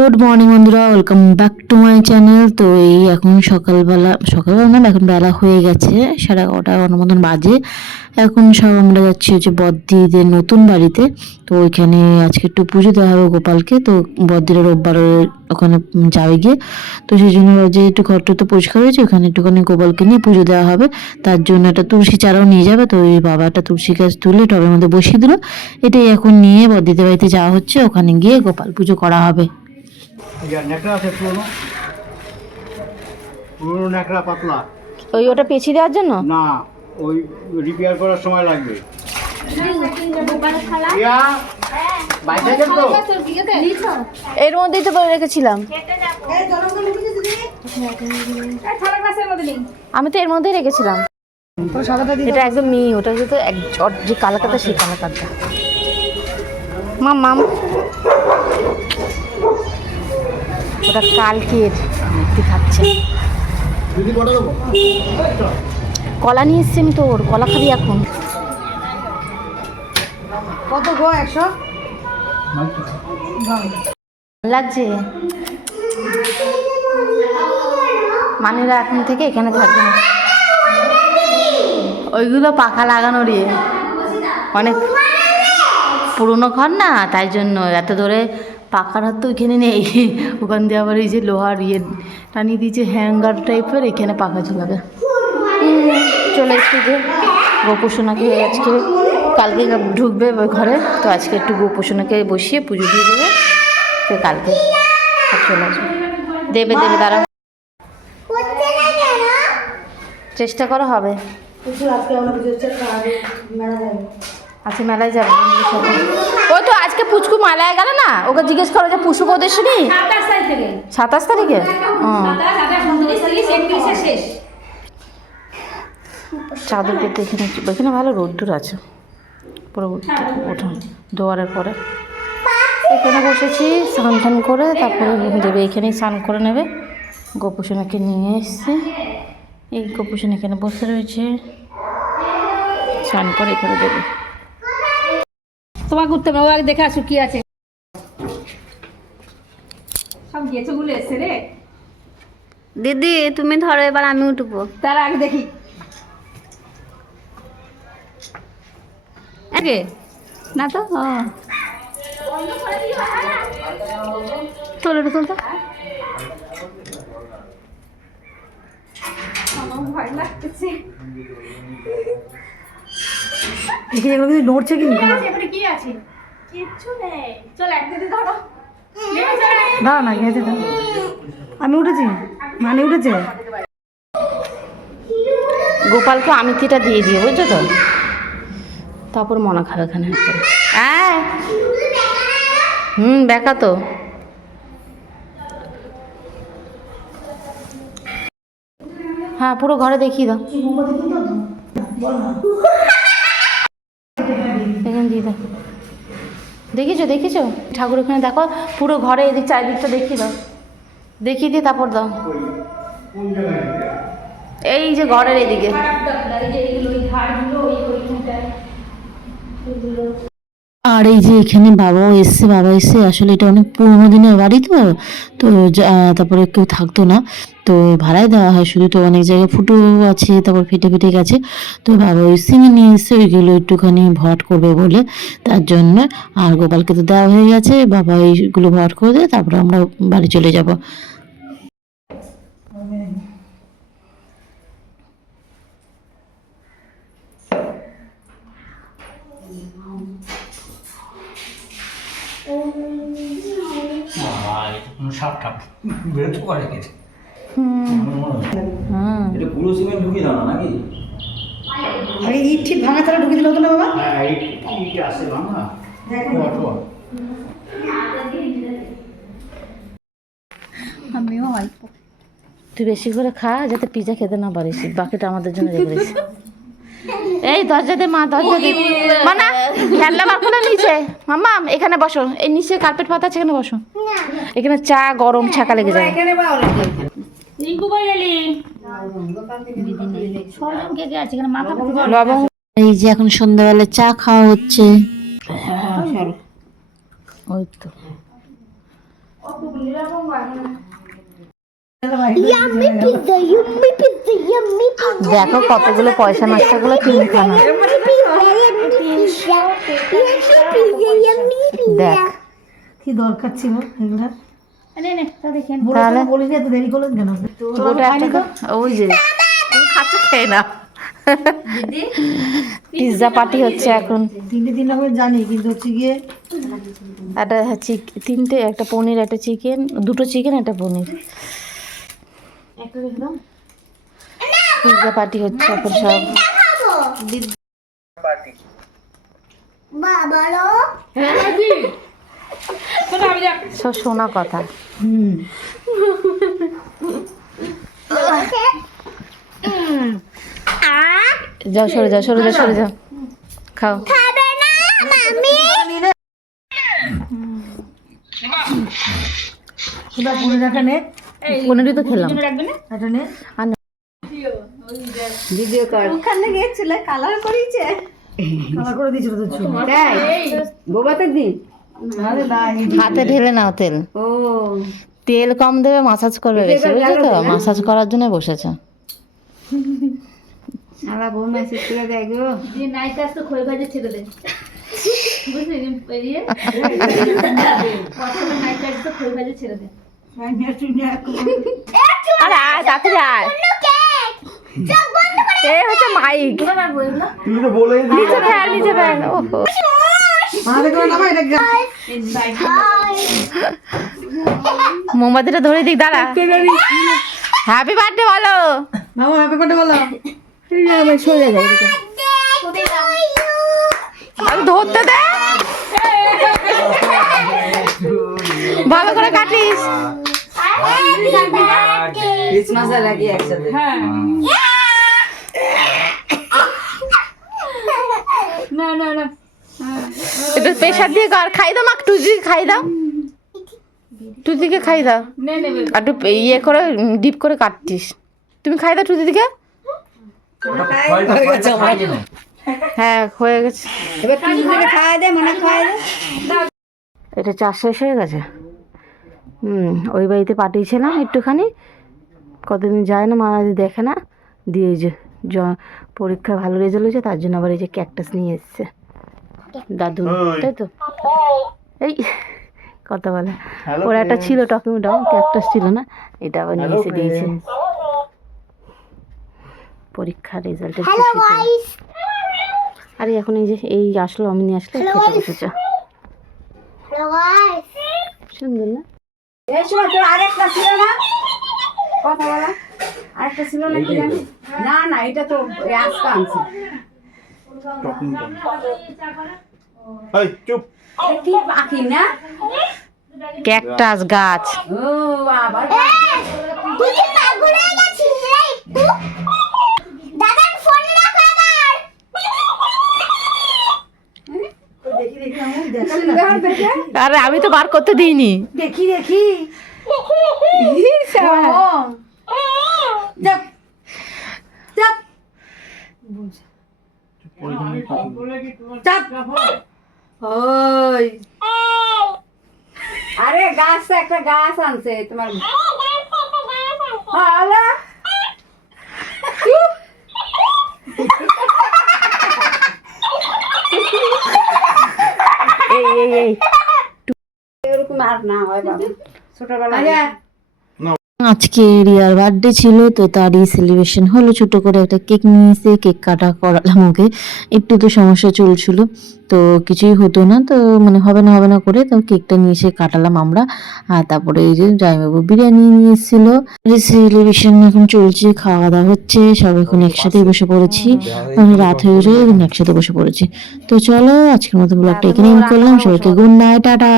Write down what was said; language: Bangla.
গুড মর্নিং বন্ধুরা। Welcome back to my channel তো এই এখন সকালবেলা সকালবেলা না, এখন বেলা হয়ে গেছে, সাড়ে এগারোটা এগারোটার মতন বাজে। এখন সব আমরা যাচ্ছি হচ্ছে বদ্দিদের নতুন বাড়িতে। তো ওইখানে আজকে একটু পুজো দেওয়া হবে গোপালকে। তো বদ্দিরা রোববার ওখানে যাবে গিয়ে। তো সেই জন্য যে একটু ঘরটা তো পরিষ্কার হয়েছে, ওখানে একটুখানি গোপালকে নিয়ে পুজো দেওয়া হবে। তার জন্য একটা তুলসী চারাও নিয়ে যাবে। তো ওই বাবা একটা তুলসী গাছ তুলে টবের মধ্যে বসিয়ে দিল। এটাই এখন নিয়ে বদ্দিদের বাড়িতে যাওয়া হচ্ছে। ওখানে গিয়ে গোপাল পুজো করা হবে। ন্যাকড়া আছে পুরনো। পুরনো ন্যাকড়া পাতলা। ওই ওটা পেছিয়ে দেওয়ার জন্য? না ওই রিপেয়ার করার সময় লাগবে। এর মধ্যেই তো করে রেখেছিলাম। আমি তো এর মধ্যেই রেখেছিলাম। এটা একদম মি ওটা তো এক যে কালাকাতা সেই কালাকাতা মাম মাম। ওটা কালকের কি খাচ্ছে। কলা নিয়ে এসছি আমি তোর কলা খাবি এখন। কত গো একশো? লাগছে? মানুষরা এখন থেকে এখানে থাকবে না। ওইগুলো পাখা লাগানো রে অনেক পুরনো ঘর না তাই জন্য এত ধরে পাখার হাত তো ওইখানে নেই। ওখান দিয়ে আবার এই যে লোহার ইয়ে টানিয়ে দিয়েছে হ্যাঙ্গার টাইপের, এখানে পাখা ঝুলাবে। চলে এসছে যে গোপোষণাকে আজকে। কালকে ঢুকবে ঘরে, তো আজকে একটু গোপোষণাকে বসিয়ে পুজো দিয়ে দেবে। তো কালকে চলে আসবে। দেবে দেবে তারা চেষ্টা করা হবে। আজকে আমরা আজকে মেলায় যাবে ও তো আজকে পুচকু মেলায় গেল না? ওকে জিজ্ঞেস করো যে পুষু কোদের শুনি? সাতাশ তারিখ। চাদর পেতে এখানে এখানে ভালো রোদ্দুর আছে। পুরো ওঠা দোয়ারের পরে। এখানে বসেছি স্নান টান করে তারপরে দেবে। এখানেই স্নান করে নেবে। গোপুসোনাকে নিয়ে এসছে। এই গোপুসোনা এখানে বসে রয়েছে। স্নান করে এখানে দেবে। তোমাকে উঠতে হবে ও আগে দেখে আসো কি আছে। সব গেছে এসছে রে। দিদি তুমি ধরো এবার আমি উঠবো। তার আগে দেখি। আগে না তো? তোল এটা তো ভয় লাগতেছে। দেখি এগুলো কিছু নড়ছে কি? কি আছে? কিচ্ছু নেই। চল এক ধরো। দাঁড়া না গেছে আমি উঠেছি? মানে উঠেছে? গোপালকে আমিতিটা দিয়ে দিয়ে বুঝছ তো? তারপর মনে খাবে এখানে। হ্যাঁ। হুম বেকা তো। হ্যাঁ পুরো ঘরে দেখিয়ে দাও। দিয়ে দেখো দেখিছো দেখিছো ঠাকুর ওখানে দেখো, পুরো ঘরে এদিক চারিদিকটা দেখিয়ে দাও। দেখিয়ে দিয়ে তারপর দাও। এই যে ঘরের এদিকে। আর এই যে এখানে বাবাও এসছে, বাবা এসছে আসলে এটা অনেক পুরোনো দিনের বাড়ি তো তো তারপরে কেউ থাকতো না। তো ভাড়ায় দেওয়া হয়, শুধু তো অনেক জায়গায় ফুটো আছে, তারপর ফেটে ফেটে গেছে। তো বাবা ওই সিঙে নিয়ে এসছে ওইগুলো একটুখানি ভরাট করবে বলে। তার জন্য আর গোপালকে তো দেওয়া হয়ে গেছে, বাবা এইগুলো ভরাট করে দেয়, তারপরে আমরা বাড়ি চলে যাব। সাপ টাপ বেরোতে পারে গেছে এটা পুরো সিমেন্ট ঢুকিয়ে দাও না নাকি? আগে ইট ঠিক ভাঙা তারা ঢুকে দিল হতো না বাবা? হ্যাঁ ইট ইট আছে ভাঙা। আমিও অল্প তুই বেশি করে খা যাতে পিজা খেতে না পারিস। বাকিটা আমাদের জন্য রেখে এই দরজা দে মা দরজা দে। মানা খেলনা বার করে নিচে। মাম্মা এখানে বসো। এই নিচে কার্পেট পাতা আছে এখানে বসো। এখানে চা গরম ছাকা লেগে মাথা লবঙ্গ। এই যে এখন সন্ধ্যাবেলা চা খাওয়া হচ্ছে। ওই তো। দেখো কতগুলো পয়সা নষ্টগুলো তিনখানা দেখ। কি দরকার ছিল এগুলা? নে নে তা দেখেন তাহলে বলিস এত দেরি করলেন কেন? গোটা একটা ওই যে খাচ্ছ খেয়ে না পিৎজা পার্টি হচ্ছে এখন। তিনটে তিন রকমের জানি কিন্তু হচ্ছে গিয়ে একটা তিনটে একটা পনির একটা চিকেন দুটো চিকেন একটা পনির। পিৎজা পার্টি হচ্ছে এখন সব। সব শোনা কথা। হুম। যাও সরে যাও সরে যাও সরে যাও। খাও। পনির তো খেলাম। না একটা ওখানে গিয়েছিল? কালার করিয়েছে কালার করে দিয়েছিল তো চুল। হাতে ঢেলে নাও তেল। ও। তেল কম দেবে মাসাজ করবে বেশি বুঝছ তো? মাসাজ করার জন্য বসেছে। সারা বউ মেসেজ করে দেয় গো। দিয়ে নাইট কাজ তো খই ভাজে ছেড়ে দে। বুঝলি ইয়ে প্রথমে নাইট কাজ তো খই ভাজে ছেড়ে দে। আরে আয় তাড়াতাড়ি আয়। এ হচ্ছে মাইক তুমি তো বলেই নিচে ফেল নিচে ফেল। ওহো। গা- মোমবাতিটা ধরে দিক দাঁড়া। হ্যাপি বার্থডে বলো। মামা হ্যাপি বার্থডে বলো। আমি ধরতে দে। ভালো করে কাটিস। ক্রিসমাসে লাগি একসাথে। না না না একটু প্রেশার দিয়ে কর খাই দাও মাক টুজি খাই দাও। টুজিকে খাই দাও। নে নে বে। আর একটু ইয়ে করে ডিপ করে কাটতিস। তুমি খাই দাও টুজি দিকে হ্যাঁ হয়ে গেছে। এবার থেকে খাওয়াই দে মনে খাওয়াই দে। এটা চাষ শেষ হয়ে গেছে। হুম ওই বাড়িতে পাঠিয়েছিলাম একটুখানি। কতদিন যায় না মা দেখে না। দিয়ে যে পরীক্ষা ভালো রেজাল্ট হয়েছে তার জন্য আবার এই যে ক্যাকটাস নিয়ে এসছে। দাদু তাই তো? এই কথা বলে। ওর একটা ছিল টকিং ডং ক্যাকটাস ছিল না? এটা আবার নিয়ে এসে দিয়েছে। পরীক্ষার রেজাল্টের আরে এখন এই যে এই আসলো আমি নিয়ে আসলে খেতে বসেছে। সুন্দর না? আরেকটা ছিল না? কথা বলা। আরেকটা ছিল না না না এটা তো আজকে আনছে। চুপ। কি পাখি না? ক্যাকটাস গাছ। ও বাবা দেখি দেখি আমি দেখালি না। আরে আমি তো বার করতে দিইনি। দেখি দেখি। যাক চাপ ওই আরে গাছ তো একটা গাছ আনছে তোমার হ্যাঁ আলা এই এই এই এরকম আর না হয় বাবা ছোটবেলা আরে আজকে রিয়ার বার্থডে ছিল, তো তারই সেলিব্রেশন হলো। ছোট করে একটা কেক নিয়ে এসে কেক কাটা করালাম ওকে। একটু তো সমস্যা চলছিল, তো কিছুই হতো না। তো মানে হবে না হবে না করে তো কেকটা নিয়ে এসে কাটালাম আমরা। আর তারপরে এই যে জামাইবাবু বিরিয়ানি নিয়ে এসেছিল। সেলিব্রেশন এখন চলছে খাওয়া দাওয়া হচ্ছে, সব এখন একসাথেই বসে পড়েছি। মানে রাত হয়ে গেছে, এখন একসাথে বসে পড়েছি। তো চলো, আজকের মতো ব্লগটা এখানে করলাম। সবাইকে গুড নাইট টাটা!